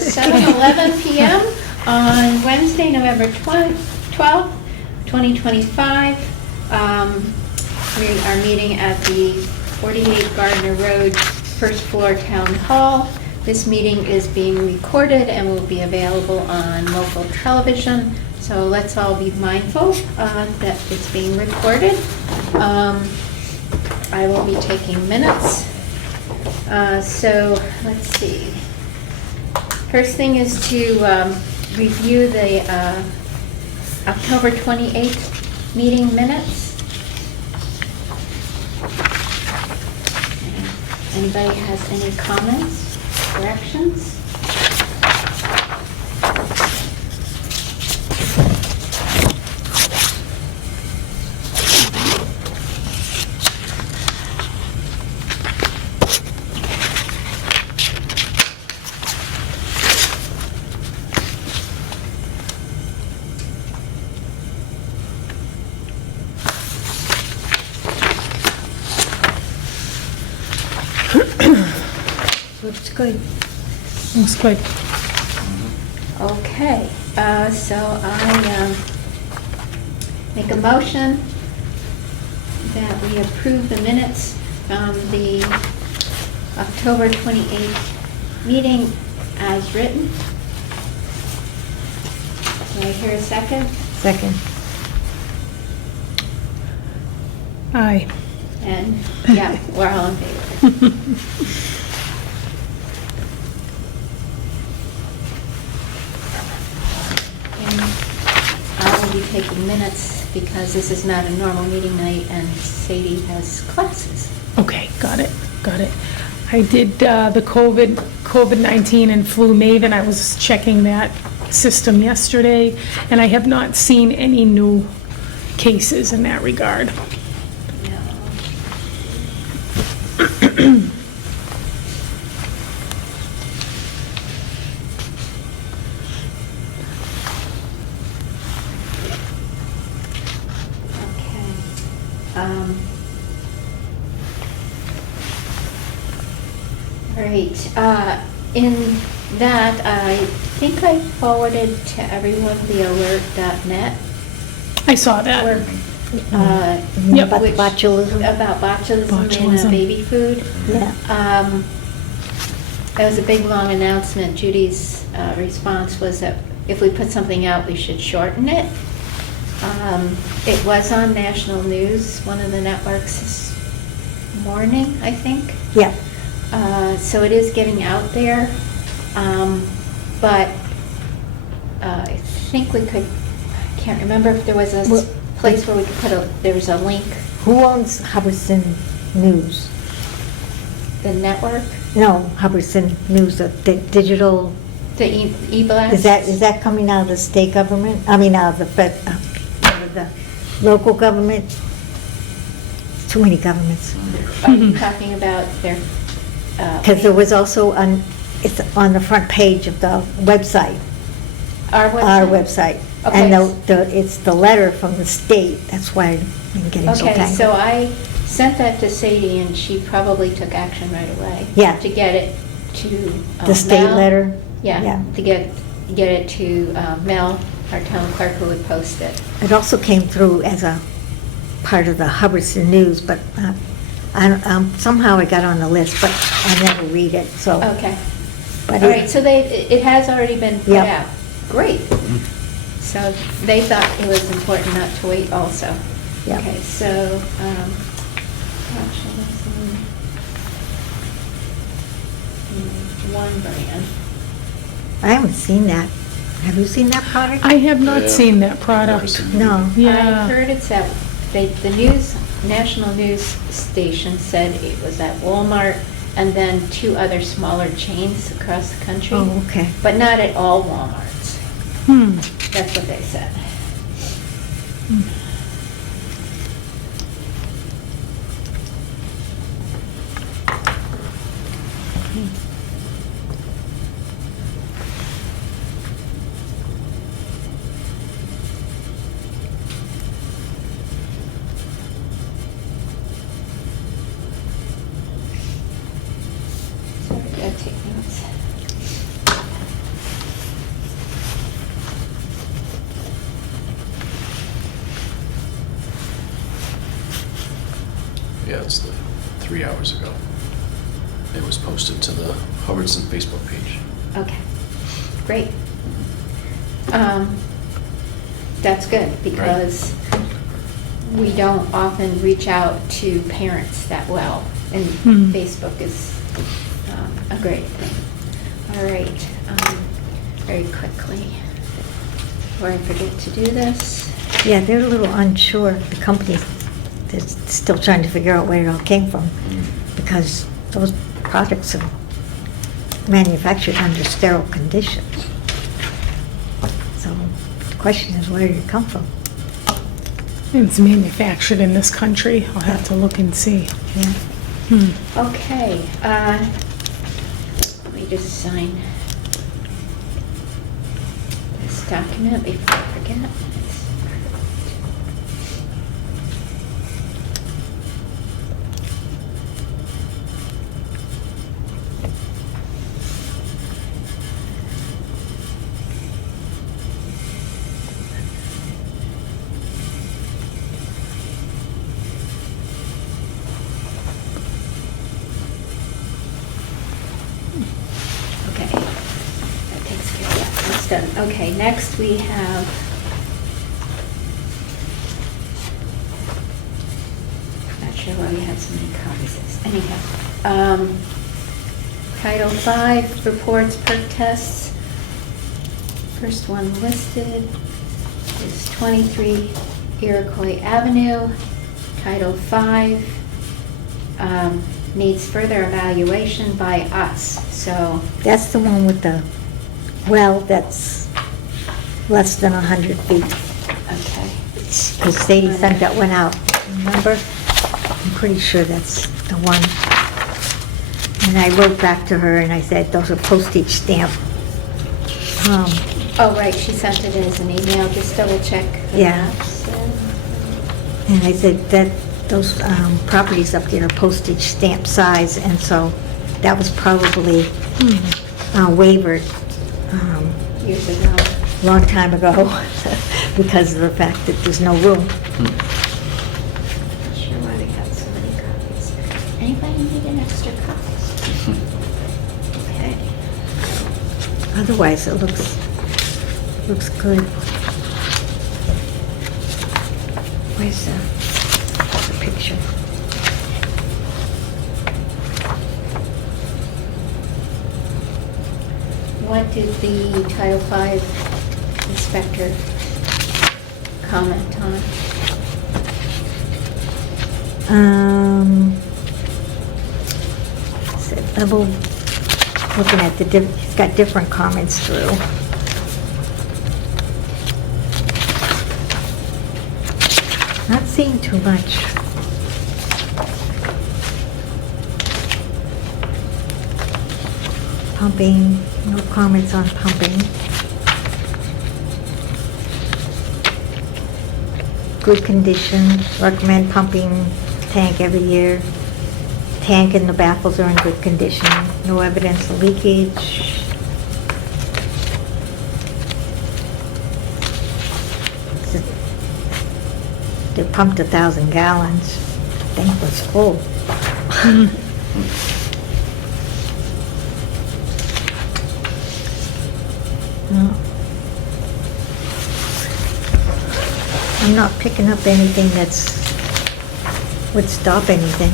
7:11 p.m. on Wednesday, November 12th, 2025. We are meeting at the 48 Gardner Road, first floor town hall. This meeting is being recorded and will be available on local television. So let's all be mindful that it's being recorded. I will be taking minutes. So let's see. First thing is to review the October 28th meeting minutes. Anybody has any comments, corrections? Looks good. Looks good. Okay, so I make a motion that we approve the minutes from the October 28th meeting as written. Do I hear a second? Second. Aye. And, yeah, we're all in favor. And I will be taking minutes because this is not a normal meeting night and Sadie has classes. Okay, got it, got it. I did the COVID-19 and flu Maven. I was checking that system yesterday, and I have not seen any new cases in that regard. No. Okay. All right, in that, I think I forwarded to everyone the alert.net I saw that. work. Yep. About which- botulism? About botulism in Botulism. baby food. Yeah. That was a big, long announcement. Judy's response was that if we put something out, we should shorten it. It was on national news, one of the networks this morning, I think. Yeah. So it is getting out there. But I think we could, I can't remember if there was a Well, place where we could put there was a link, Who owns Hubbardson News? the network, No, Hubbardson News, the digital, the e-blast. is that coming out of the state government? I mean, out of the local government? Too many governments. Are you talking about their? Because there was also it's on the front page of the website, Our website? our website. Okay. And it's the letter from the state, that's why I'm getting so Okay, tangled. so I sent that to Sadie, and she probably took action right away. Yeah. To get it to The state Mel. letter? Yeah, to get it to Mel, our town clerk, who would post it. It also came through as a part of the Hubbardson News, but somehow I got on the list, but I never read it, so. Okay. But All right, so it has already been put Yep. out. Great. So they thought it was important not to wait also. Yep. Okay, so, one brand. I haven't seen that. Have you seen that product? I have not Yeah. seen that Never product. seen it. No. Yeah. I heard it's at, the news, national news station said it was at Walmart and then two other smaller chains across the country. Oh, okay. But not at all Walmarts. That's what they said. Sorry, I gotta take notes. as the 3 hours ago. It was posted to the Hubbardston Facebook page. Okay, great. That's good, because we don't often reach out to parents that well, and Facebook is a great thing. All right, very quickly, before I forget to do this. Yeah, they're a little unsure, the company, they're still trying to figure out where it all came from, because those products are manufactured under sterile conditions. So the question is, where did it come from? It's manufactured in this country. I'll have to look and see. Yeah. Okay, let me just sign this document before I forget. Okay, that takes care of that. That's done. Okay, next we have not sure why we have so many copies of this. Anyhow, Title V, reports, perk tests. First one listed is 23 Iroquois Avenue, Title V. Needs further evaluation by us, so, That's the one with the well that's less than 100 feet. okay. Because Sadie sent that one out, remember? I'm pretty sure that's the one. And I wrote back to her and I said, those are postage stamp. Oh, right, she sent it as an email, just double check. the Yeah. maps. And I said that those properties up there are postage stamp size, and so that was probably wavered Years ago. a long time ago because of the fact that there's no room. Not sure why we have so many copies. Anybody need an extra copy? Okay. Otherwise, it looks good. Where's the picture? What did the Title V inspector comment on? Said level, looking at he's got different comments through. Not seeing too much. Pumping, no comments on pumping. Good condition, recommend pumping tank every year. Tank and the baffles are in good condition, no evidence of leakage. They pumped 1,000 gallons, tank was full. No. I'm not picking up anything would stop anything.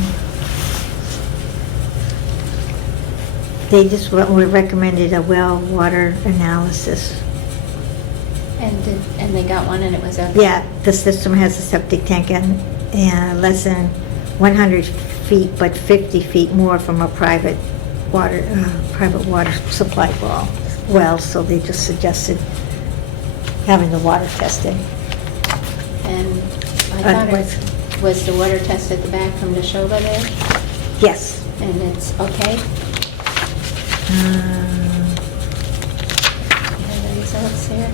They just recommended a well water analysis. And they got one and it was okay? Yeah, the system has a septic tank and less than 100 feet, but 50 feet more from a private water supply well, so they just suggested having the water tested. And I thought Was- was the water test at the back from Neshoba there? Yes. And it's okay? You have the results there?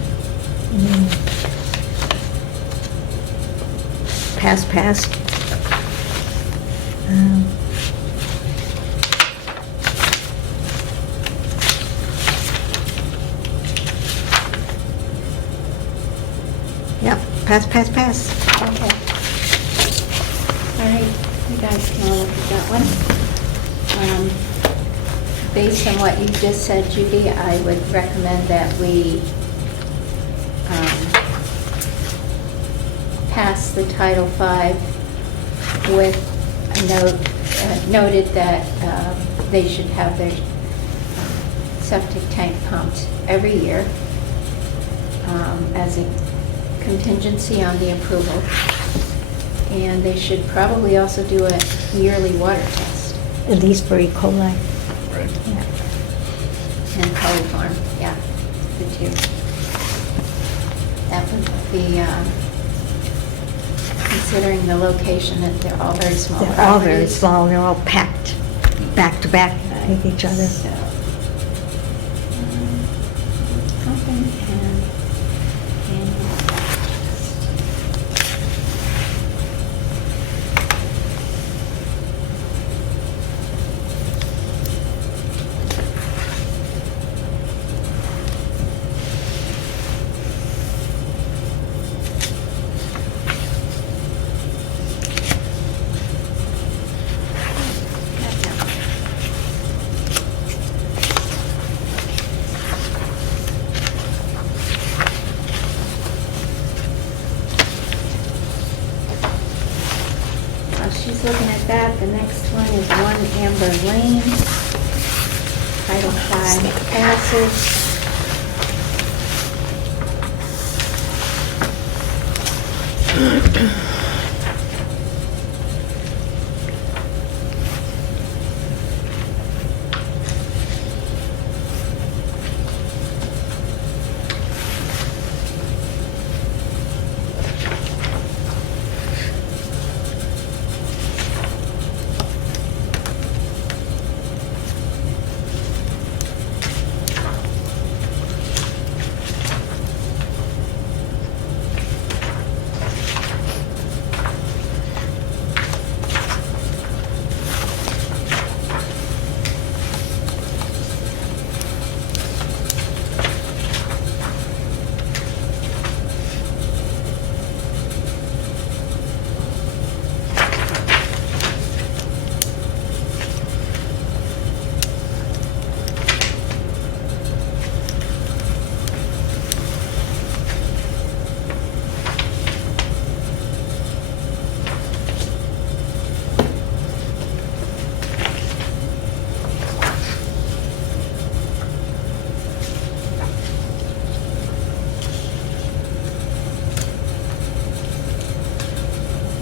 Pass. Yep, pass. Okay. All right, You guys can all look at that one. Based on what you just said, Judy, I would recommend that we pass the Title V with a note, noted that they should have their septic tank pumped every year as a contingency on the approval. And they should probably also do a yearly water test. At least for E. coli. Right. Yeah. And coliform, yeah, the two. That would be, considering the location, that they're all very small They're all very properties. small, and they're all packed back to back with each other. So, pumping and annual test. While she's looking at that, the next one is 1 Amber Lane. Title V passes.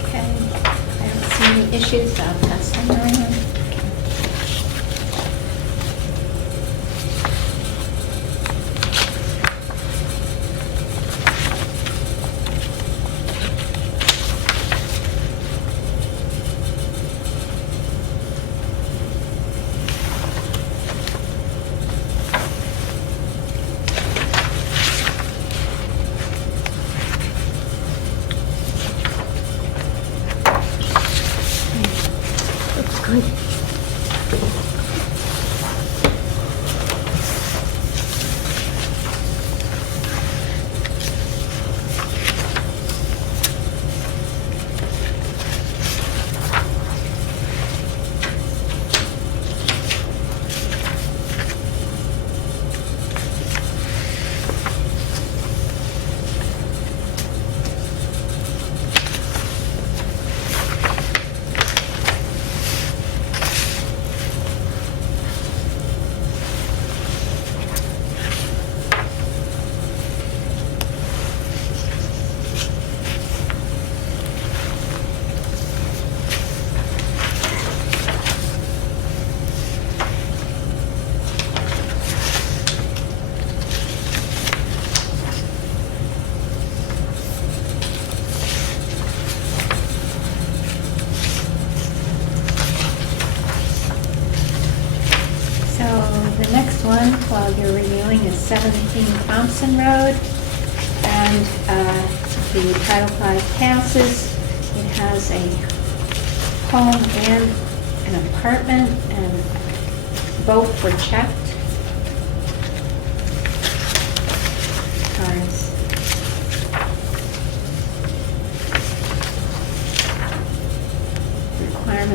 Okay, I don't see any issues, I'll pass them around. Looks good. So the next one, while you're reviewing, is 17 Thompson Road. And the Title V passes. It has a home and an apartment, and both were checked. Cars. Requirements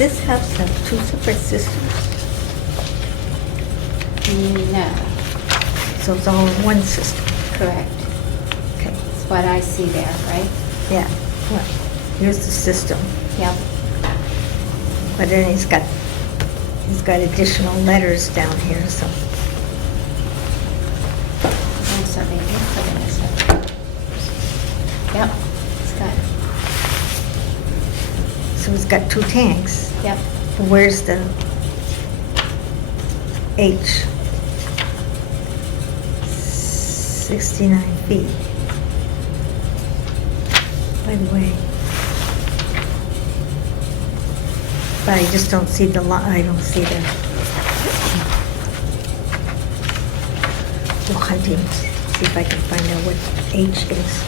this house have two separate systems? No, So it's all in one system? correct. Okay, That's what I see there, right? yeah. Well, here's the system, Yep. but then he's got additional letters down here, so. And so maybe put in this one. Yep, it's got, So he's got two tanks. yep. Where's the H? 69 feet. By the way. But I just don't see the line, I don't see the. We'll hunt him, see if I can find out what H is.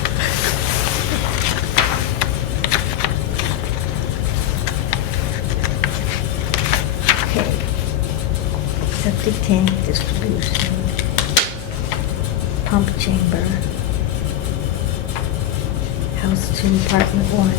Okay. Septic tank distribution. Pump chamber. House 2, apartment 1.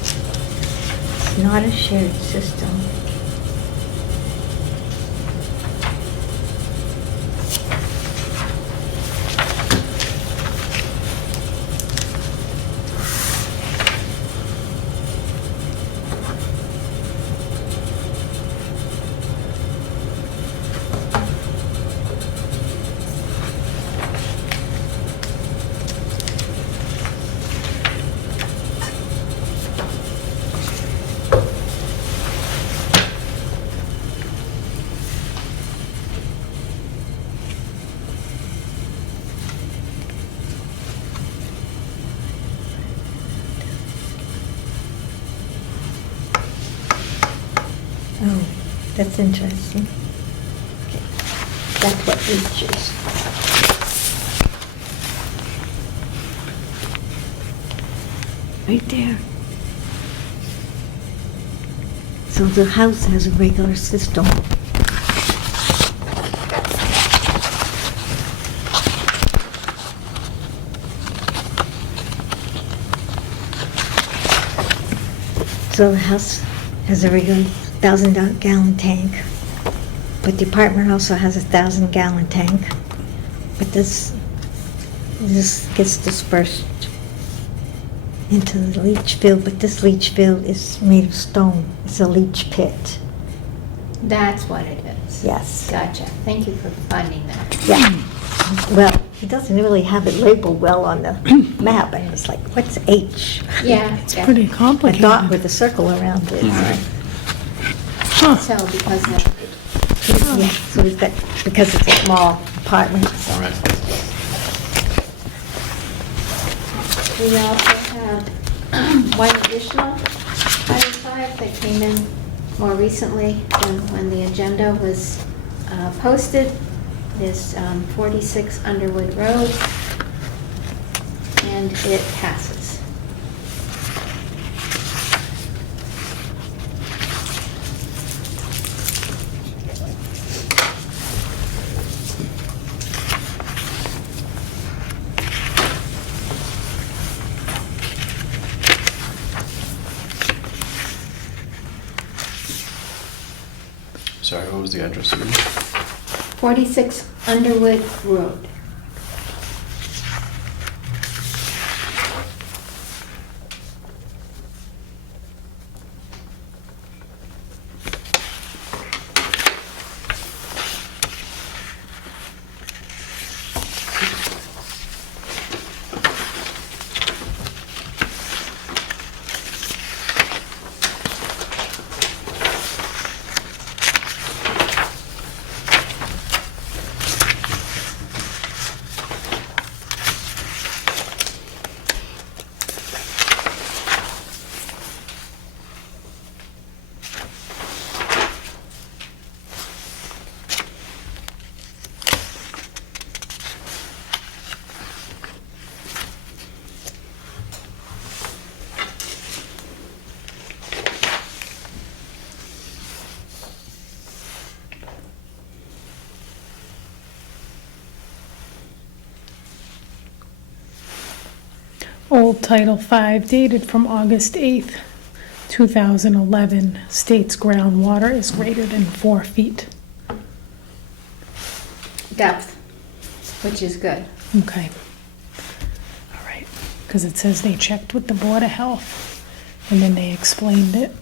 It's not a shared system. Oh, that's interesting. Okay, that's what reaches. Right there. So the house has a regular system. So the house has a regular 1,000-gallon tank, but the apartment also has a 1,000-gallon tank. But this gets dispersed into the leach field, but this leach field is made of stone. It's a leach pit. That's what it is. Yes. Gotcha. Thank you for finding that. Yeah. Well, he doesn't really have it labeled well on the map, and it's like, what's H? Yeah. It's yeah. pretty A complicated. dot with a circle around it. Huh. So because of, Yeah, so we've got, because it's a small apartment, so. All right. we also have one additional Item 5 that came in more recently than when the agenda was posted. Is 46 Underwood Road, and it passes. Sorry, what was the address again? 46 Underwood Road. Old Title V dated from August 8th, 2011 states groundwater is greater than 4 feet. Depth, which is good. Okay. All right, because it says they checked with the Board of Health, and then they explained it.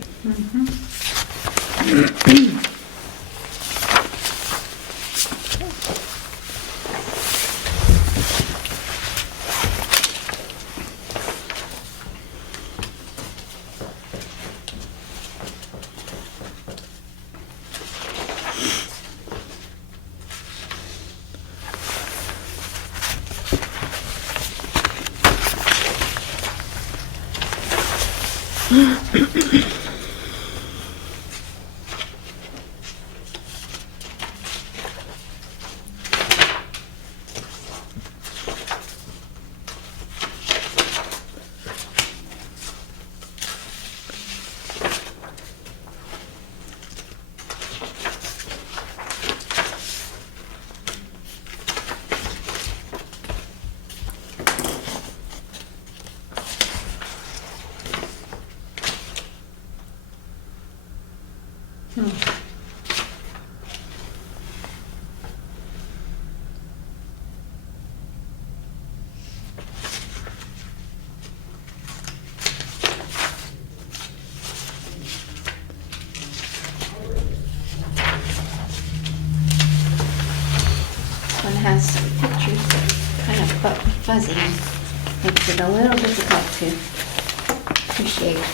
One has some pictures that kind of fuzzy, makes it a little difficult to appreciate.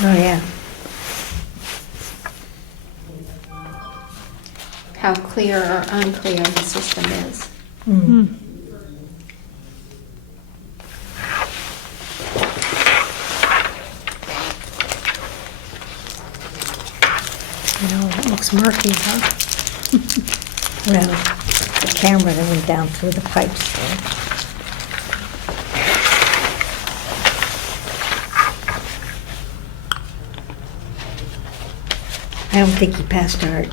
Oh, yeah. How clear or unclear the system is. You know, it looks murky, huh? Well, the camera that went down through the pipes there. I don't think he passed art.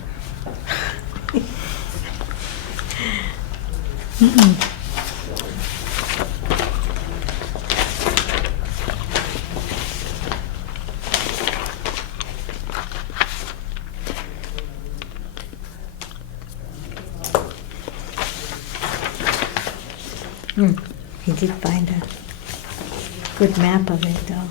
He did find a good map of it, though.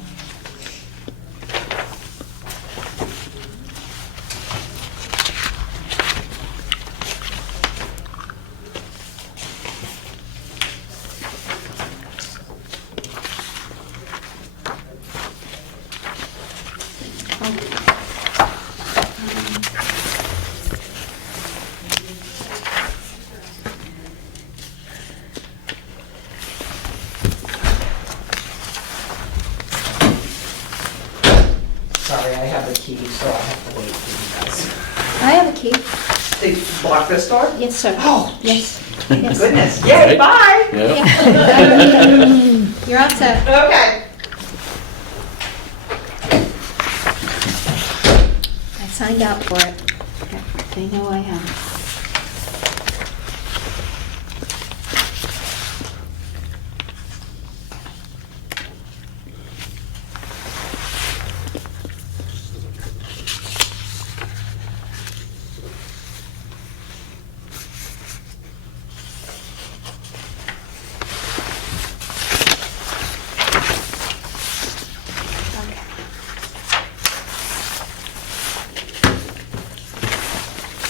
Sorry, I have the key, so I have to wait for you guys. I have a key. They lock this door? Yes, sir. Oh, Yes. Yes. Goodness, yay, bye! Yeah. Yeah. You're all set. Okay. I signed out for it. They know I have.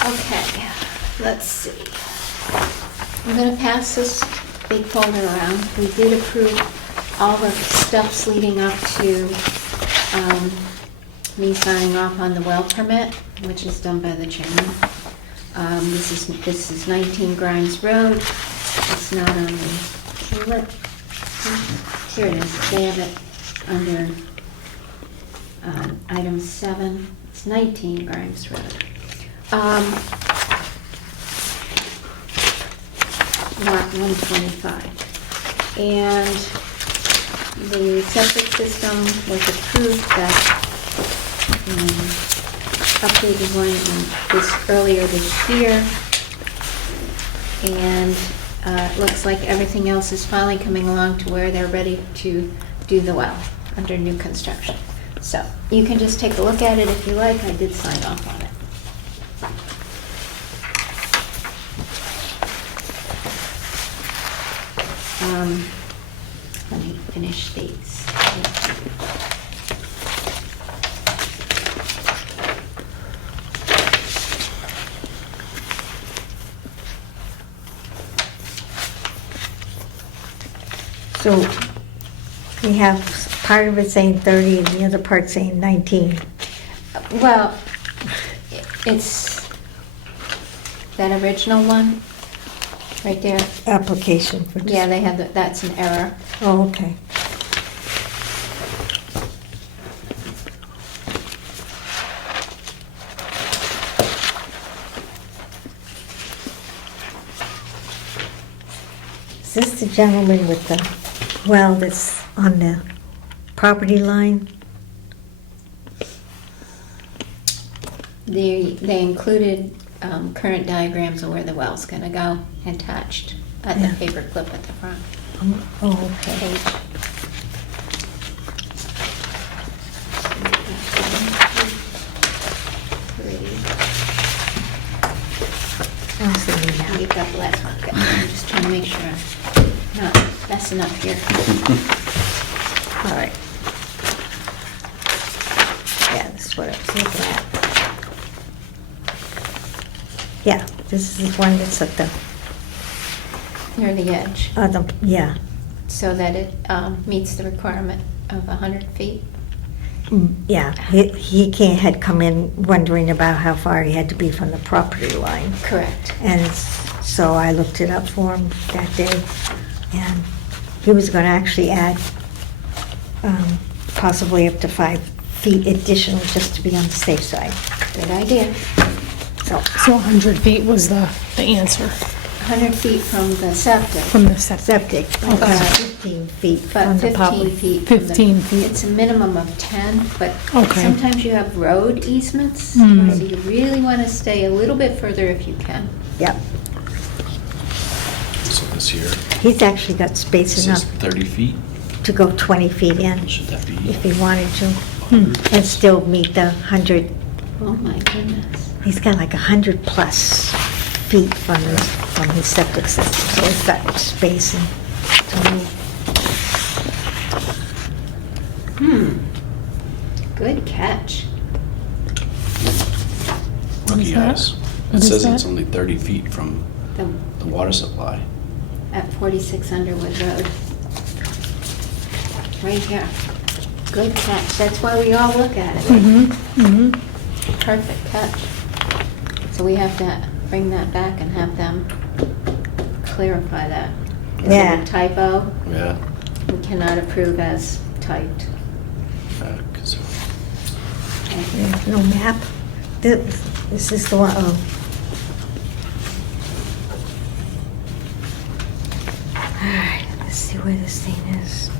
Okay, let's see. I'm gonna pass this big folder around. We did approve all the steps leading up to me signing off on the well permit, which is done by the chairman. This is 19 Grimes Road. It's not on the, here it is. They have it under item 7. It's 19 Grimes Road. Lot 125. And the septic system was approved that updated one earlier this year. And it looks like everything else is finally coming along to where they're ready to do the well under new construction. So you can just take a look at it if you like. I did sign off on it. Let me finish these. So we have part of it saying 30 and the other part saying 19. Well, it's that original one, right there. Application for. Yeah, they have, that's an error. Oh, okay. Is this the gentleman with the well that's on the property line? They included current diagrams of where the well's gonna go attached at the Yeah. paper clip at the front Oh, okay. page. I'll see you now. You've got the last one. Good. I'm just trying to make sure I'm not messing up here. All right. Yeah, that's what I was looking at. Yeah, this is the one that's at the, Near the edge, yeah. so that it meets the requirement of 100 feet. Yeah, he had come in wondering about how far he had to be from the property line. Correct. And so I looked it up for him that day, and he was gonna actually add possibly up to 5 feet additional just to be on the safe side. Good idea. So, So 100 feet was the answer 100 feet from the septic. from the septic. septic, Okay. but 15 feet But from the 15 property. feet. from the- 15 feet. It's a minimum of 10, but Okay. sometimes you have road easements, Hmm. so you really want to stay a little bit further if you can. Yep, So this here, he's actually got this space is enough 30 feet. to go 20 feet in Should that be? if he wanted to, Hmm. and still meet the 100. Oh, my goodness. He's got like 100 plus feet from his septic system, so he's got space and to move. Good catch. What Lucky is that? eyes. What It is says that? it's only 30 feet from The, the water supply. at 46 Underwood Road. Right here. Good catch. That's why we all look at it. Mm-hmm, mm-hmm. Perfect catch. So we have to bring that back and have them clarify that. Is it Yeah. a typo? Yeah. We cannot approve as typed. 'Cause There's no map. This is the one, oh. All right, let's see where this thing is.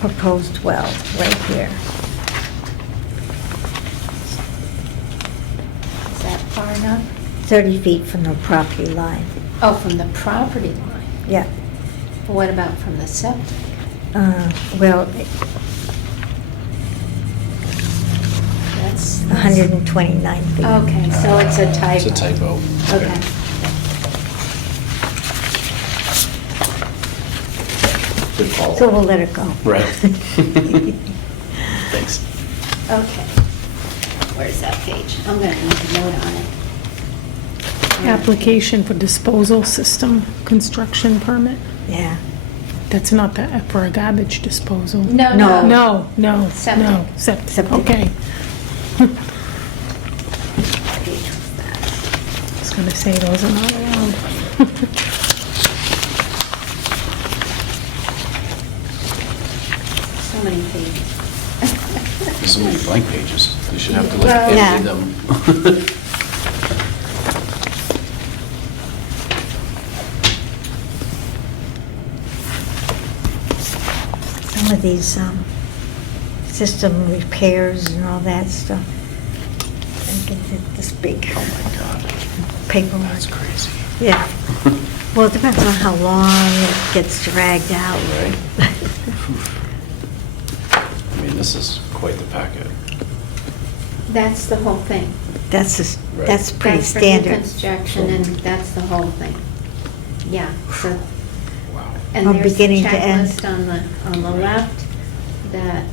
Proposed well, right here. Is that far enough? 30 feet from the property line. Oh, from the property line. Yeah. But what about from the septic? Well, That's 129 feet. Okay, so it's a typo. It's a typo. Okay. Good follow. So we'll let it go. Right. Thanks. Okay. Where's that page? gonna need to vote on it. Application for disposal system construction permit. Yeah. That's not that for a garbage disposal. No, No. No, no, Septic. no, septic, Septic. okay. What page was that? I was gonna say those are not allowed. So many pages. There's so many blank pages. You should have to like Well- Yeah. edit them. Some of these system repairs and all that stuff. And get this big Oh my God, paperwork. that's crazy. Yeah. Well, it depends on how long it gets dragged out. Right. I mean, this is quite the packet. That's the whole thing. That's just, Right. that's pretty That's for new standard. construction, and that's the whole thing. Yeah, so, Wow. and From there's the beginning to end. checklist on the left that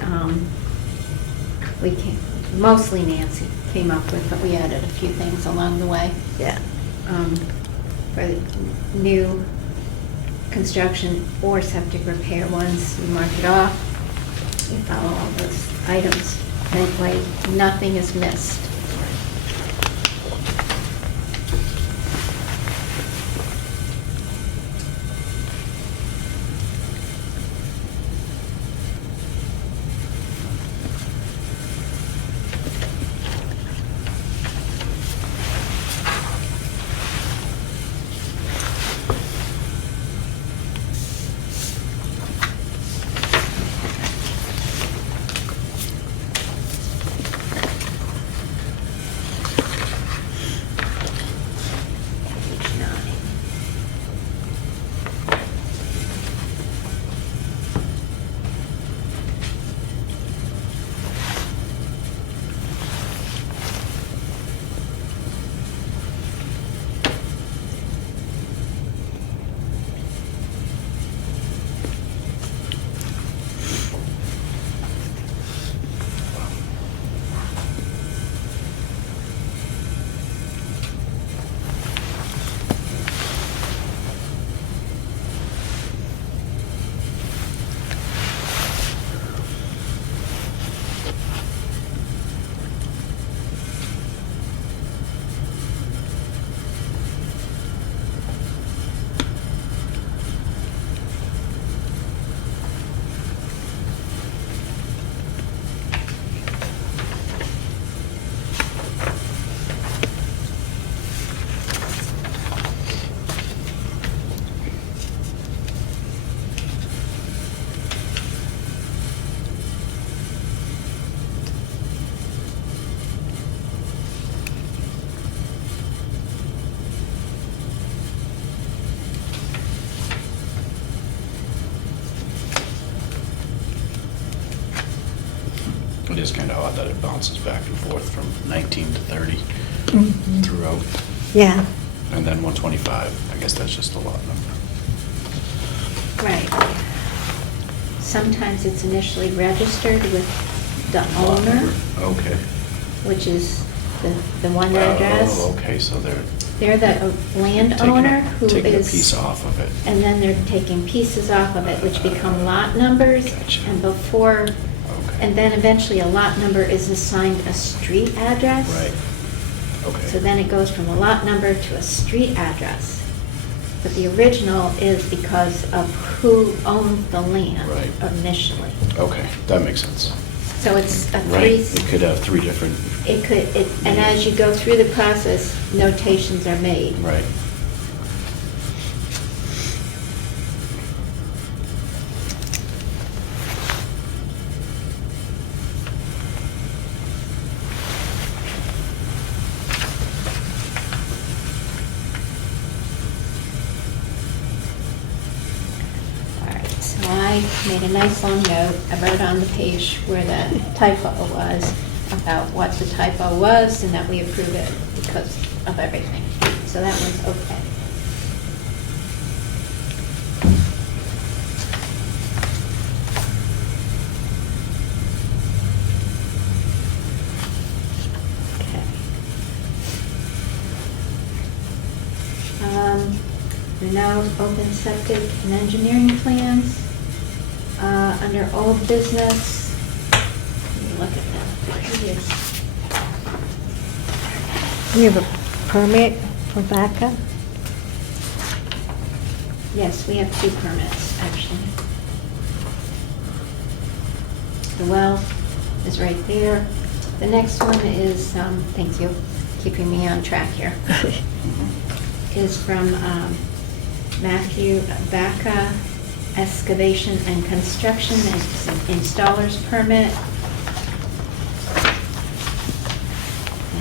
we came, mostly Nancy came up with, but we added a few things along the way. Yeah. For the new construction or septic repair ones, you mark it off, you follow all those items, that way nothing is missed. Page 9. It is kind of odd that it bounces back and forth from 19 to 30 Mhm. throughout, Yeah. and then 125. I guess that's just a lot number. Right. Sometimes it's initially registered with the Lot owner, number. Okay. which is the one address. Oh, okay, so they're They're the landowner who is. taking a piece off of it. And then they're taking pieces off of it, which become lot numbers. Gotcha. And before, Okay. and then eventually a lot number is assigned a street address. Right. Okay. So then it goes from a lot number to a street address. But the original is because of who owned the land Right. initially. Okay, that makes sense. So it's a Right, three. it could have three different, And as you go through the process, notations are made. right. All right, so I made a nice long note. I wrote on the page where the typo was, about what the typo was, and that we approve it because of everything. So that one's okay. Okay. no open septic and engineering plans. Under old business, let me look at the previous. We have a permit for backup. Yes, we have 2 permits, actually. The well is right there. The next one is, thank you, keeping me on track here, is from Matthew Baca Excavation and Construction. It's an installer's permit.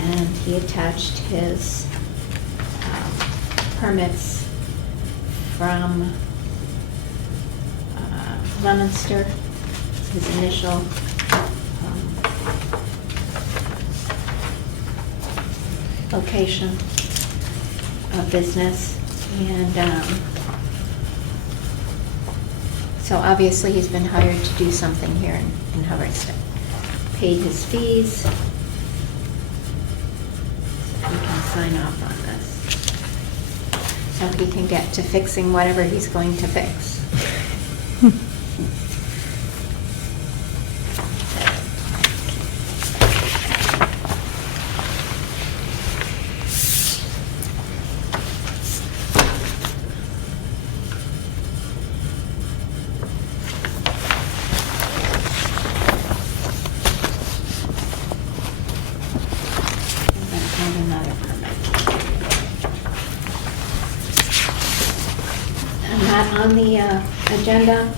And he attached his permits from Leominster, his initial location of business. And so obviously he's been hired to do something here in Hubbardston. Paid his fees. So he can sign off on this. So he can get to fixing whatever he's going to fix. And another permit. And that on the agenda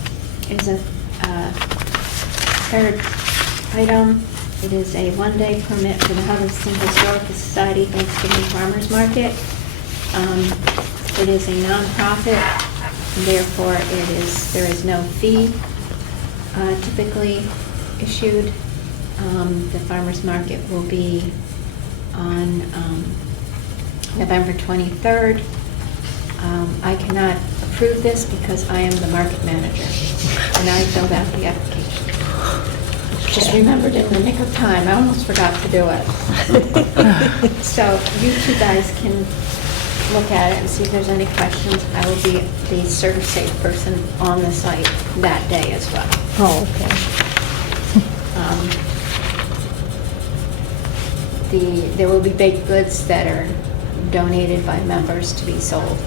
is a third item. It is a one-day permit for the Hubbardston Historical Society Thanksgiving Farmers Market. It is a nonprofit, and therefore there is no fee typically issued. The farmers market will be on November 23rd. I cannot approve this because I am the market manager, and I filled out the application. Just remembered in the nick of time, I almost forgot to do it. So you 2 guys can look at it and see if there's any questions. I will be the ServSafe person on the site that day as well. Oh, okay. There will be baked goods that are donated by members to be sold.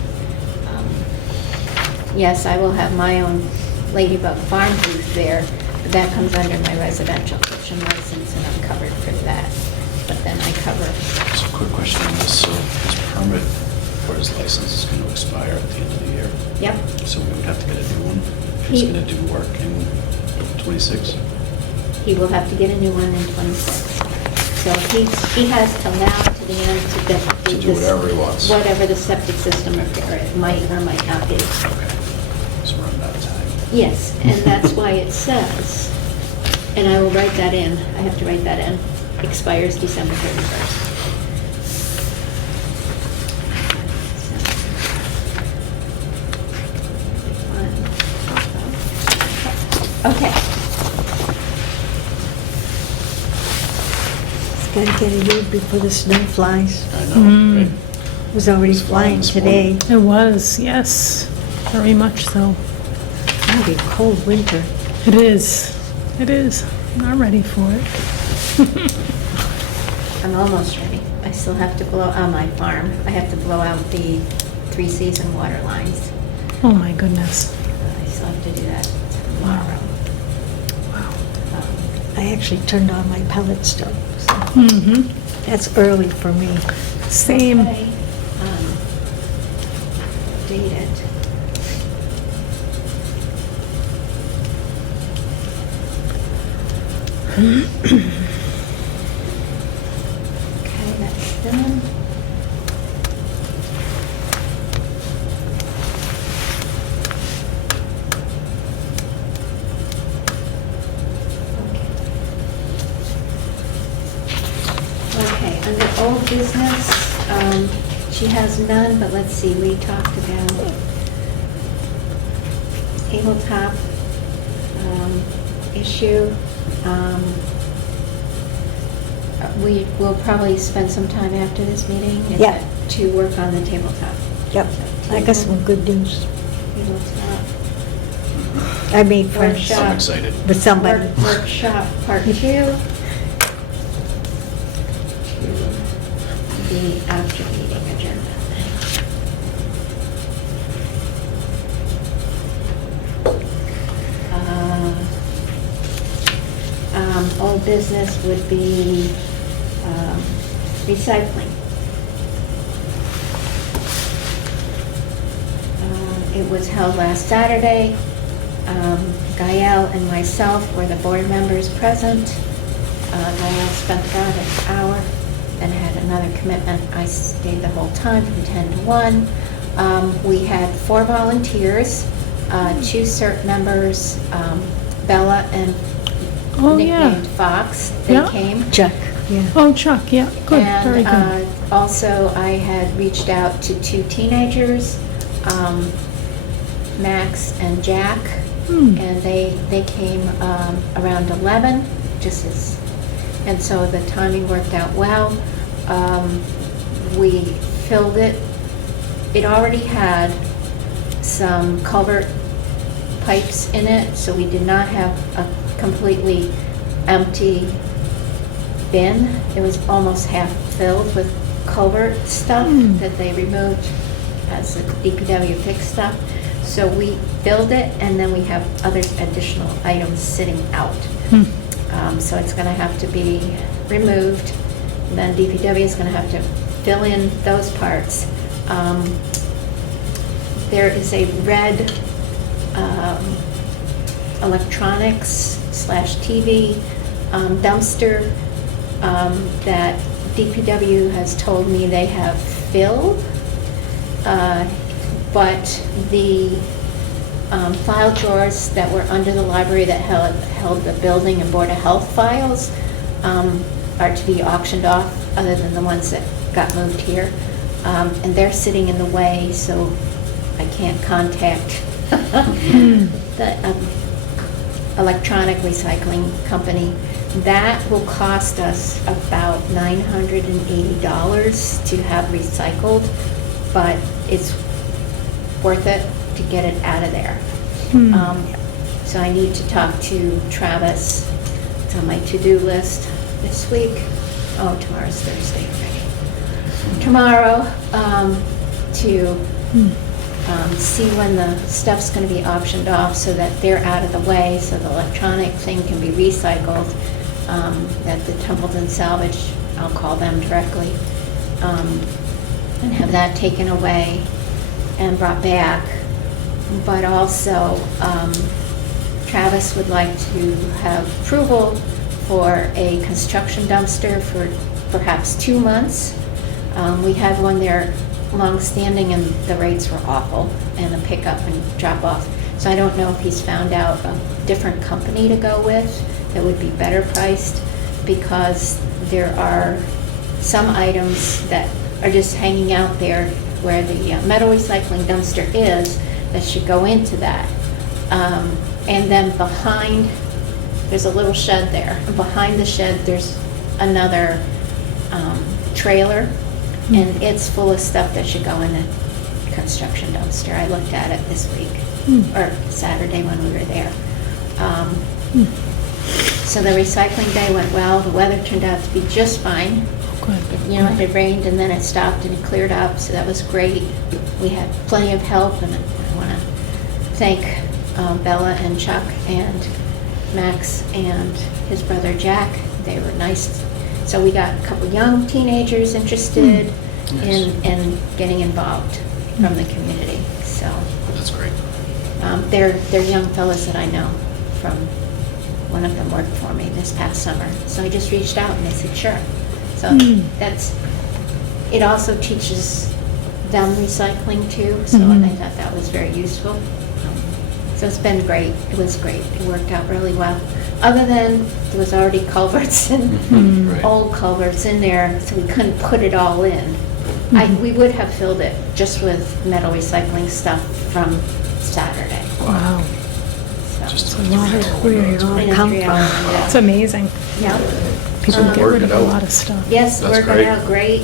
Yes, I will have my own Ladybug Farm booth there, but that comes under my residential kitchen license, and I'm covered for that. But then I cover, So quick question on this, so his permit for his license is going to expire at the end of the year, yep, so we would have to get a new one. If he's He- going to do work in 26. he will have to get a new one in 26. So he has till now to the end to get. To do whatever he wants. Whatever the septic system repair it might or might not be. Okay, so we're running out of time. Yes, and that's why it says, and I will write that in, I have to write that in, expires December 31st. Okay, It's gotta get it in before the snow flies. I know, Mm. right? It was already It's flying flying this today. morning. It was, yes, very much so. It'll be a cold winter. It is. It is. Not ready for it. I'm almost ready. I still have to blow, on my farm, I have to blow out the 3-season water lines. Oh, my goodness. I still have to do that tomorrow. Wow. I actually turned on my pellet stove, so Mm-hmm. that's early for me. Same. Okay, date it. Okay, that's done. Okay, under old business, she has none, but let's see, we talked about tabletop issue. We will probably spend some time after this meeting. Is Yeah. it to work on the tabletop. Yep. I got some good news. He was not. I made friends Workshop. I'm excited. with somebody. Workshop part 2. To the after meeting agenda. Old business would be recycling. It was held last Saturday. Gael and myself were the board members present. Gael spent about an hour, then had another commitment. I stayed the whole time from 10 to 1. We had 4 volunteers, 2 CERT members, Bella and Oh, yeah. nicknamed Fox. They Yeah. came. Chuck, yeah. Oh, Chuck, yeah, good, very And good. also, I had reached out to 2 teenagers, Max and Jack, Hmm. and they came around 11, and so the timing worked out well. We filled it. It already had some culvert pipes in it, so we did not have a completely empty bin. It was almost half filled with culvert stuff Hmm. that they removed as the DPW fixed stuff. So we filled it, and then we have other additional items sitting out. Hmm. So it's gonna have to be removed, and then DPW is gonna have to fill in those parts. There is a red electronics / TV dumpster that DPW has told me they have filled, but the file drawers that were under the library that held the building and Board of Health files are to be auctioned off, other than the ones that got moved here. And they're sitting in the way, so I can't contact the electronic recycling company. That will cost us about $980 to have recycled, but it's worth it to get it out of there. Hmm. So I need to talk to Travis. It's on my to-do list this week. Oh, tomorrow's Thursday already. Tomorrow, to see when the stuff's going to be auctioned off so that they're out of the way, so the electronic thing can be recycled, that the Templeton Salvage, I'll call them directly, and have that taken away and brought back. But also, Travis would like to have approval for a construction dumpster for perhaps 2 months. We had one there long-standing, and the rates were awful, and the pickup and drop-off. So I don't know if he's found out a different company to go with that would be better priced, because there are some items that are just hanging out there where the metal recycling dumpster is, that should go into that. And then behind, there's a little shed there. And behind the shed, there's another trailer, and it's full of stuff that should go in the construction dumpster. I looked at it this week, or Saturday when we were there. So the recycling day went well. The weather turned out to be just fine. Good. You know, it had rained and then it stopped and it cleared up, so that was great. We had plenty of help, and I want to thank Bella and Chuck and Max and his brother Jack. They were nice. So we got a couple young teenagers interested in getting involved from the community. So That's great. they're young fellas that I know from, one of them worked for me this past summer. So I just reached out and they said, sure. So it also teaches them recycling too, so I thought that was very useful. So it's been great. It was great. It worked out really well. Other than there was already culverts and Right. old culverts in there, so we couldn't put it all in. We would have filled it just with metal recycling stuff from Saturday. Wow, So- Just a lot of Where it In all a come 3-hour from. window. it's amazing. Yeah. People get Work rid it of a out. lot of stuff. Yes, That's worked great. out great.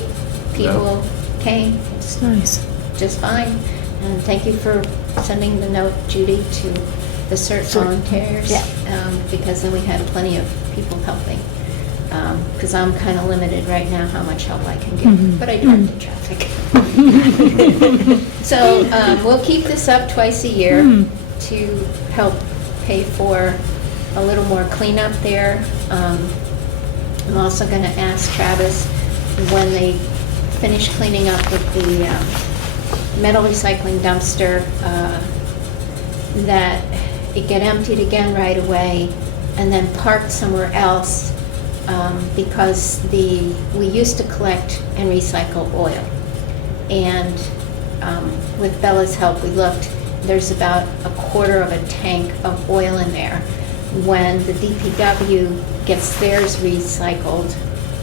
People came It's nice. just fine. And thank you for sending the note, Judy, to the CERT Sure. volunteers. Yeah. Because then we had plenty of people helping. Because I'm kind of limited right now how much help I can give, but I direct the traffic. So we'll keep this up twice a year to help pay for a little more cleanup there. I'm also going to ask Travis, when they finish cleaning up with the metal recycling dumpster, that it get emptied again right away and then parked somewhere else, because we used to collect and recycle oil. And with Bella's help, we looked, there's about a quarter of a tank of oil in there. When the DPW gets theirs recycled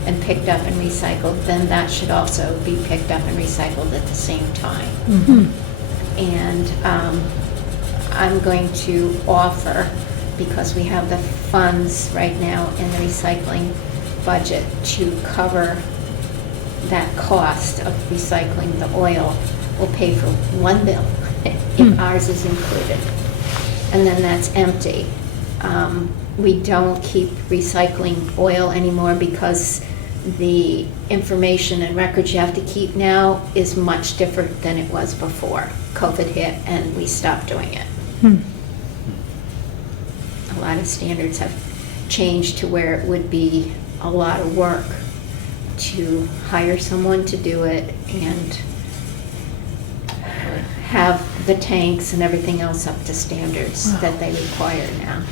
and picked up and recycled, then that should also be picked up and recycled at the same time. And I'm going to offer, because we have the funds right now in the recycling budget to cover that cost of recycling the oil, we'll pay for one bill if ours is included. And then that's empty. We don't keep recycling oil anymore because the information and records you have to keep now is much different than it was before COVID hit and we stopped doing it. A lot of standards have changed to where it would be a lot of work to hire someone to do it and have the tanks and everything else up to standards that they require now.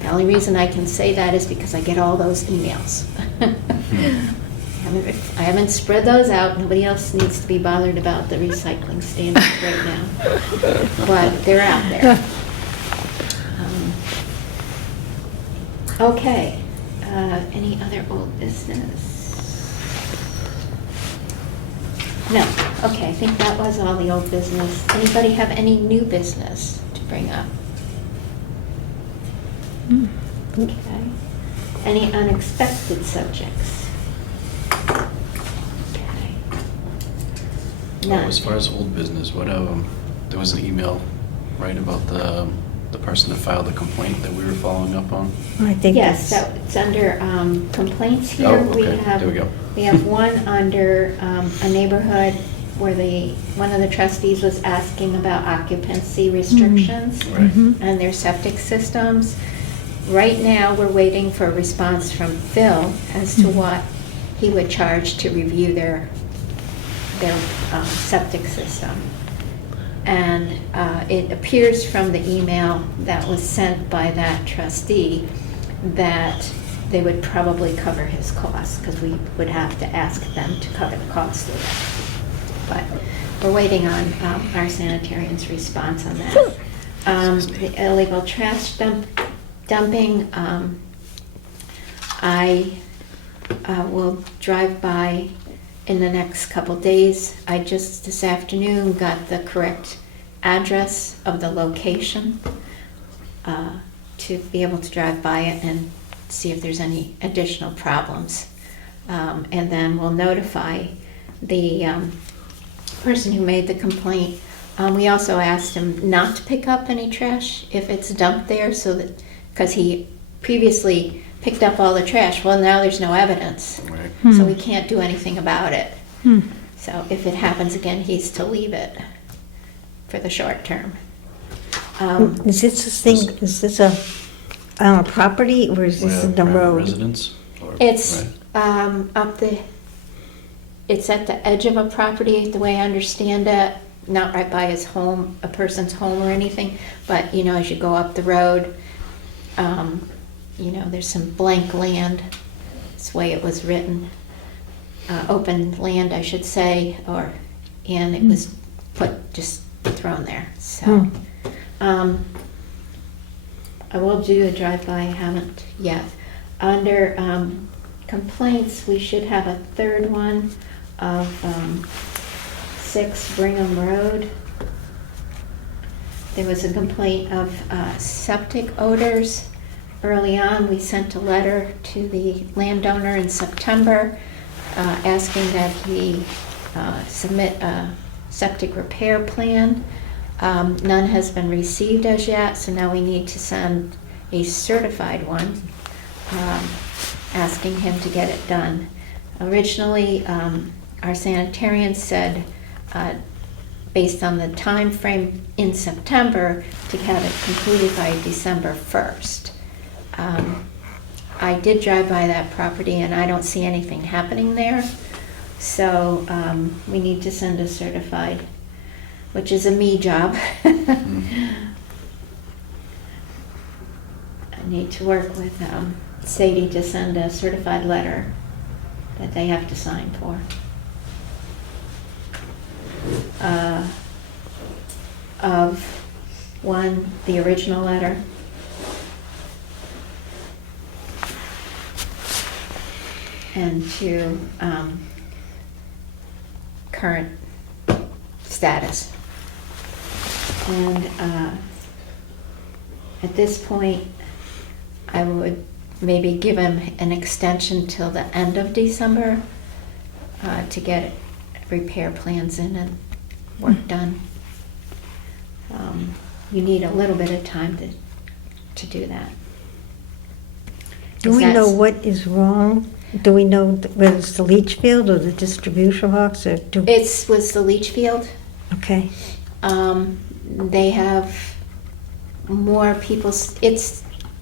The only reason I can say that is because I get all those emails. I haven't spread those out. Nobody else needs to be bothered about the recycling standards right now. But they're out there. Okay. Any other old business? No. Okay, I think that was all the old business. Anybody have any new business to bring up? Okay. Any unexpected subjects? Okay. None. As far as old business, what, there was an email, right, about the person that filed the complaint that we were following up on? I think Yes, that's, so it's under complaints here. Oh, okay. There we go. We have one under a neighborhood where one of the trustees was asking about occupancy restrictions Right. and their septic systems. Right now, we're waiting for a response from Phil as to what he would charge to review their septic system. And it appears from the email that was sent by that trustee that they would probably cover his costs, because we would have to ask them to cover the cost of it. But we're waiting on our sanitarian's response on that. The illegal trash dumping, I will drive by in the next couple days. I just this afternoon got the correct address of the location to be able to drive by it and see if there's any additional problems. And then we'll notify the person who made the complaint. We also asked him not to pick up any trash if it's dumped there, so that, because he previously picked up all the trash. Well, now there's no evidence, Right. so we can't do anything about it. So if it happens again, he's to leave it for the short term. is this on a property or is this in the Private road? Residence? Or- It's right. it's at the edge of a property, the way I understand it, not right by his home, a person's home or anything, but, you know, as you go up the road, you know, there's some blank land. It's the way it was written. Open land, I should say, and it was just thrown there, so. I will do a drive-by, I haven't yet. Under complaints, we should have a third one of 6 Brigham Road. There was a complaint of septic odors. Early on, we sent a letter to the landowner in September asking that he submit a septic repair plan. None has been received as yet, so now we need to send a certified one, asking him to get it done. Originally, our sanitarian said, based on the time frame in September, to have it completed by December 1st. I did drive by that property and I don't see anything happening there. So we need to send a certified, which is a me job. I need to work with Sadie to send a certified letter that they have to sign for. Of one, the original letter. And two, current status. And at this point, I would maybe give him an extension till the end of December to get repair plans in and work done. You need a little bit of time to do that. Do we know That's- what is wrong? Do we know whether it's the leach field or the distribution box, or do? It was the leach field. Okay, They have more people,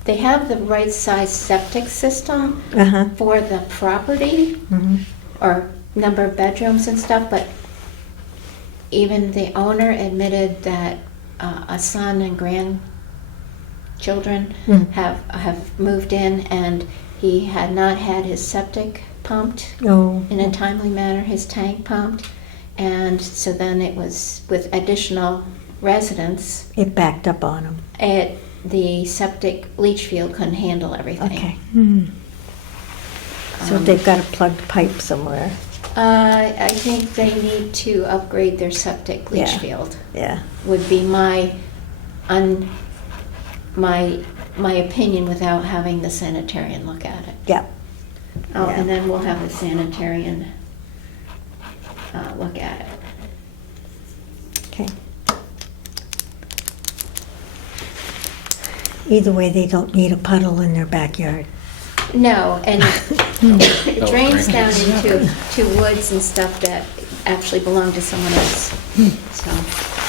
they have the right size septic system uh-huh, for the property or number of bedrooms and stuff, but even the owner admitted that a son and grandchildren Mm. have moved in, and he had not had his septic pumped oh, in a timely manner, his tank pumped, and so then it was with additional residents, it backed up on them. the septic leach field couldn't handle everything. Okay, Hmm. so Um, they've got to plug the pipe somewhere, I think they need to upgrade their septic leach Yeah. field, yeah. would be my opinion without having the sanitarian look at it. Yep. Oh, Yeah. and then we'll have the sanitarian look at it. Okay. Either way, they don't need a puddle in their backyard. No, and it Oh, drains great. down into woods and stuff that actually belong to someone else, so.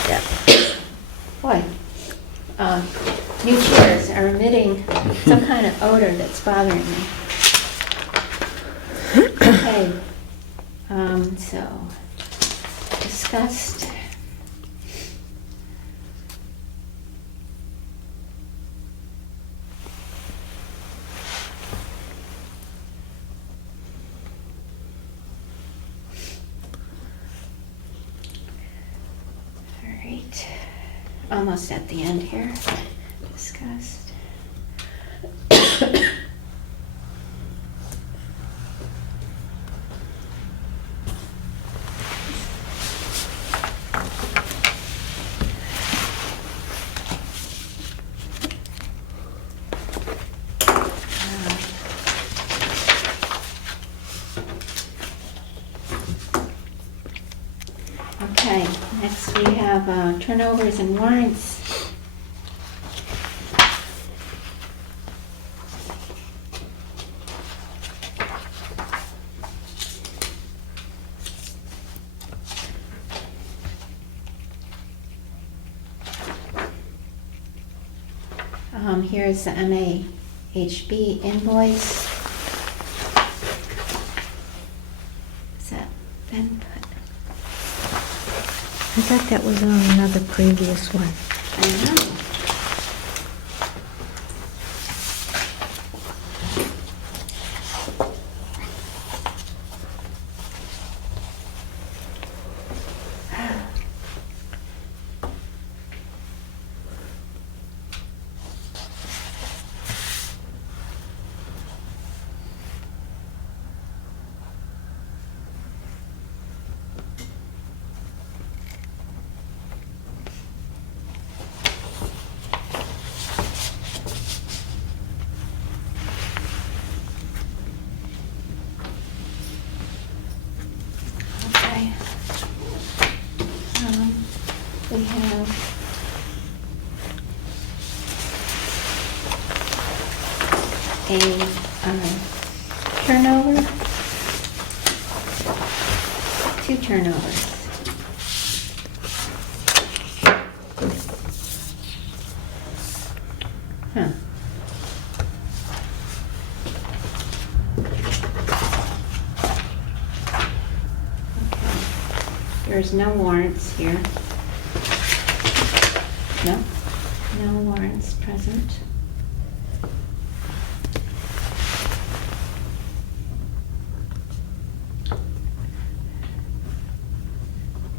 Yeah. Boy, new chairs are emitting some kind of odor that's bothering me. Okay, so, discussed. All right, almost at the end here. Discussed. Okay, next we have turnovers and warrants. Here's the MAHB invoice. Has that been put? I thought that was on another previous one. I know. we have a turnover, 2 turnovers. Huh. There's no warrants here. No, no warrants present.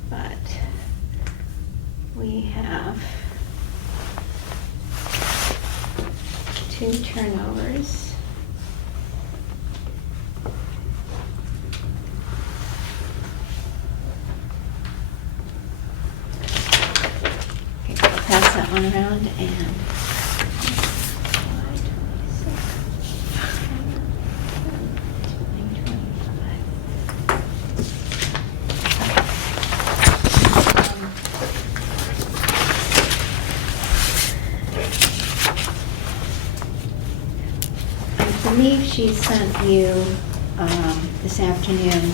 But we have 2 turnovers. Okay, I'll pass that one around and. I believe she sent you this afternoon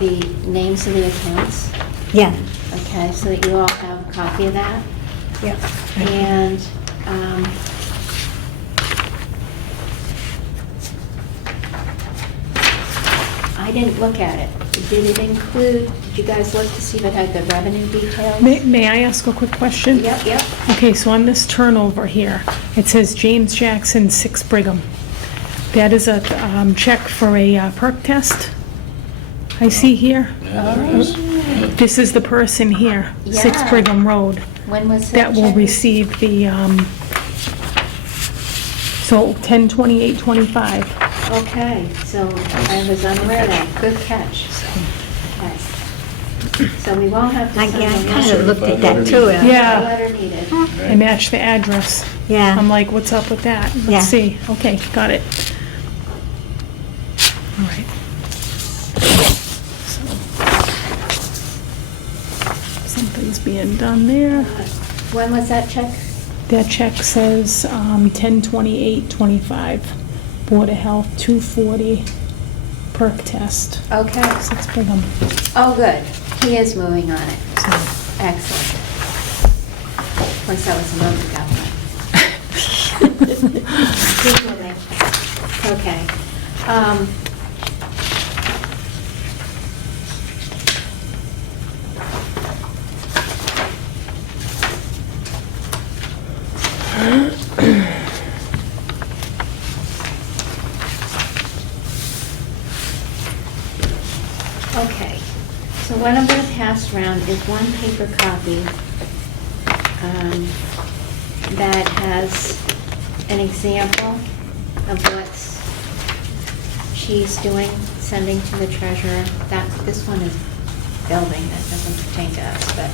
the names of the accounts. Yeah, Okay, so that you all have a copy of that. yeah. And I didn't look at it. Did it include, did you guys look to see if it had the revenue details? May I ask a quick question? Yep, yep. Okay, so on this turnover here, it says James Jackson, 6 Brigham. That is a check for a perk test I see here. Yeah, there it is. This is the person here, 6 Yeah. Brigham Road, When was that will check? receive the, so 10/28/25. Okay, so I was unaware of that. Good catch. Okay. So we won't have to I sign a kind letter. of looked at that too. Yeah. No letter needed. I matched the address. Yeah. I'm like, what's up with that? Yeah. Let's see. Okay, got it. All right. So, something's being done there. When was that check? That check says 10/28/25. Board of Health, 240 perk test. Okay. 6 Brigham. Oh, good. He is moving on it. So, Excellent. Of course, that was a month ago. Keep moving. Okay. Okay, so what I'm going to pass around is one paper copy that has an example of what she's doing, sending to the treasurer. This one is building, that doesn't pertain to us, but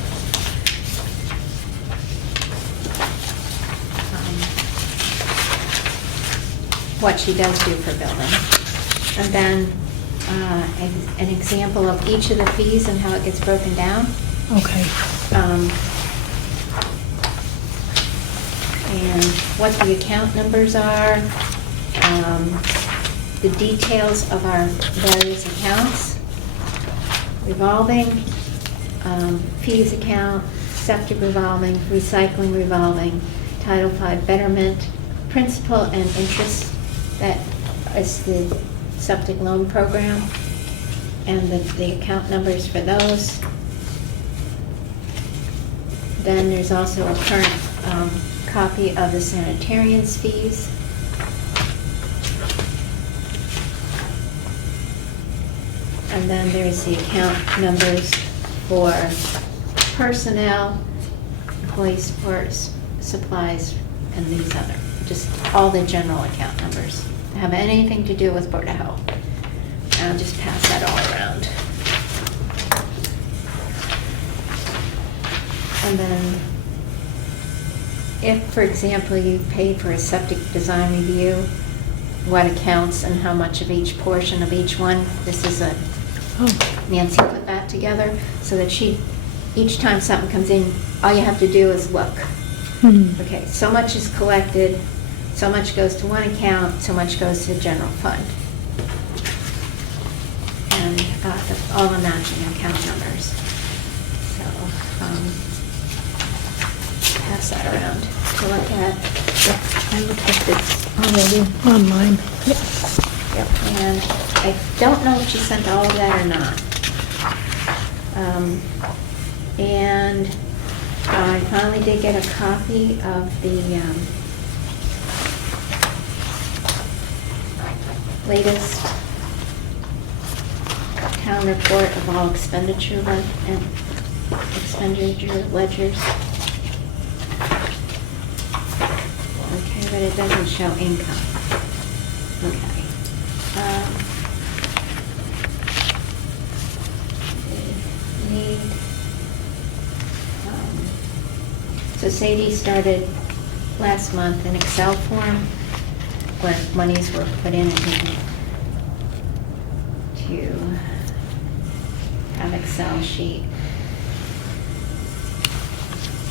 what she does do for building. And then an example of each of the fees and how it gets broken down. okay. And what the account numbers are, the details of our various accounts, revolving, fees account, septic revolving, recycling revolving, Title V betterment, principal and interest, that is the septic loan program, and the account numbers for those. Then there's also a current copy of the sanitarian's fees. And then there's the account numbers for personnel, employee support, supplies, and these other, just all the general account numbers. Have anything to do with Board of Health. I'll just pass that all around. And then, if, for example, you pay for a septic design review, what accounts and how much of each portion of each one, this is Oh, Nancy put that together so that she each time something comes in, all you have to do is look. Hmm. Okay, so much is collected, so much goes to one account, so much goes to the general fund. And all the matching account numbers. So, pass that around to look at. I looked at this already. Online. Yep, and I don't know if she sent all of that or not. And I finally did get a copy of the latest town report of all expenditure and expenditure ledgers. Okay, but it doesn't show income. Okay. Need, so Sadie started last month an Excel form where monies were put in and to have Excel sheet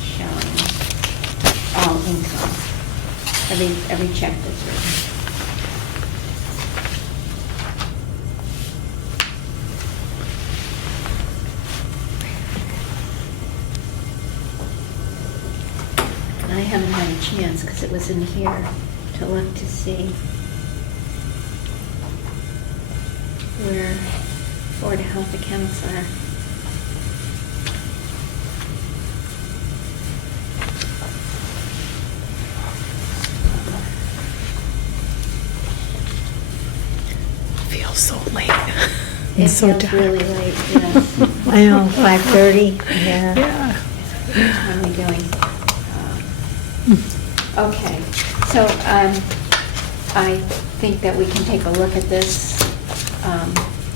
showing all income, every check that's written. And I haven't had a chance, because it was in here, to look to see where Board of Health accounts are. Feels so late. It It's so feels dark. really late, yes. I know, 5:30, yeah. Yeah. What are we doing? Okay, so I think that we can take a look at this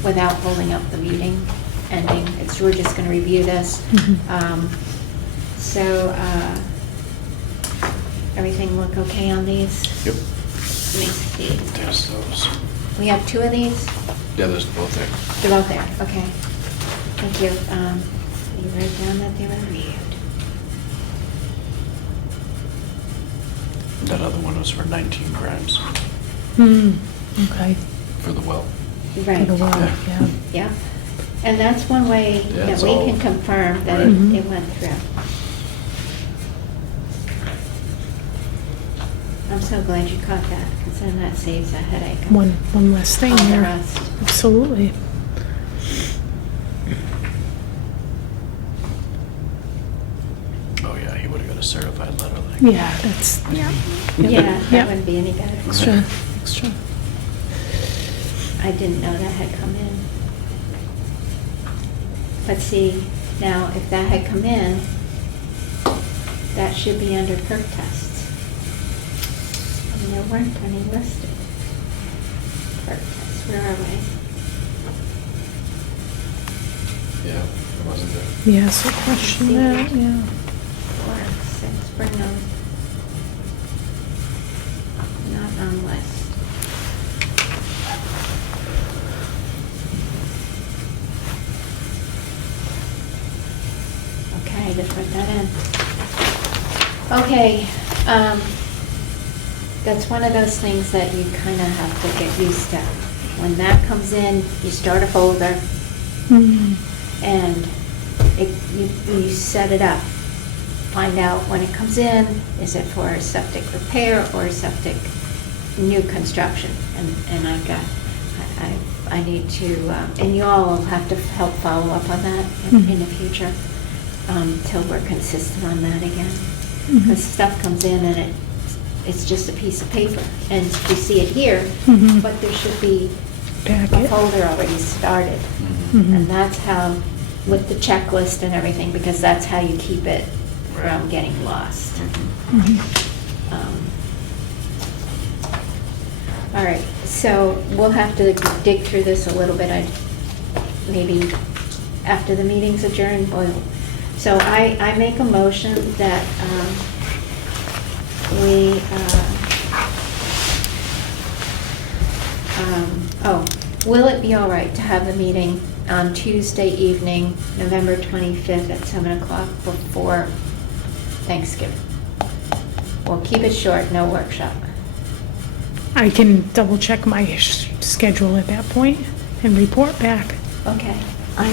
without holding up the meeting ending. We're just going to review this. Mhm. So, everything look okay on these? Yep. Let me see. There's those. We have two of these? Yeah, there's both there. They're both there, okay. Thank you. You write down that they were reviewed. That other one was for 19 grams Hmm, okay. for the well. Right. For the well, Yeah. yeah. Yeah, and that's one way Yeah, that it's we all- can confirm that Right. it went through. I'm so glad you caught that, because then that saves a headache. of One less thing all the there. rest. Absolutely. Oh, yeah, he would have got a certified letter like. Yeah, that's, yeah. Yeah, that Yep. wouldn't be any better. Extra, extra. I didn't know that had come in. But see, now, if that had come in, that should be under perk tests. And there weren't any listed. Perk tests, where are we? Yeah, it wasn't there. Yeah, so question that, yeah. 4, 6, bring them. Not on list. Okay, just put that in. Okay, that's one of those things that you kind of have to get used to. When that comes in, you start a folder Hmm. and you set it up. Find out when it comes in, is it for a septic repair or a septic new construction? And I need to, and you all will have to help follow up on that in the future, till we're consistent on that again. Because stuff comes in and it's just a piece of paper, and you see it here, Mhm. but there should be a Packet. folder already started. Mhm. And that's how, with the checklist and everything, because that's how you keep it from getting lost. Mhm. All right, so we'll have to dig through this a little bit, maybe after the meeting's adjourned. So I make a motion that we, will it be all right to have the meeting on Tuesday evening, November 25th at 7 o'clock before Thanksgiving. We'll keep it short, no workshop. I can double check my schedule at that point and report back. Okay. I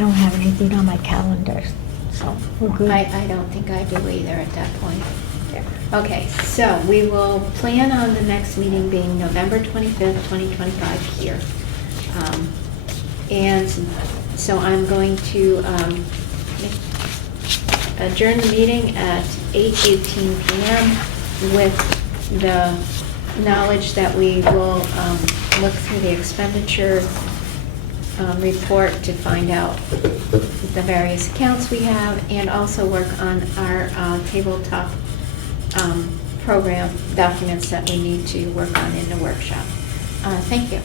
don't have anything on my calendar, so we're good. I don't think I do either at that point. Yeah. Okay, so we will plan on the next meeting being November 25th, 2025 here. And so I'm going to adjourn the meeting at 8:18 PM with the knowledge that we will look through the expenditure report to find out the various accounts we have, and also work on our tabletop program documents that we need to work on in the workshop. Thank you.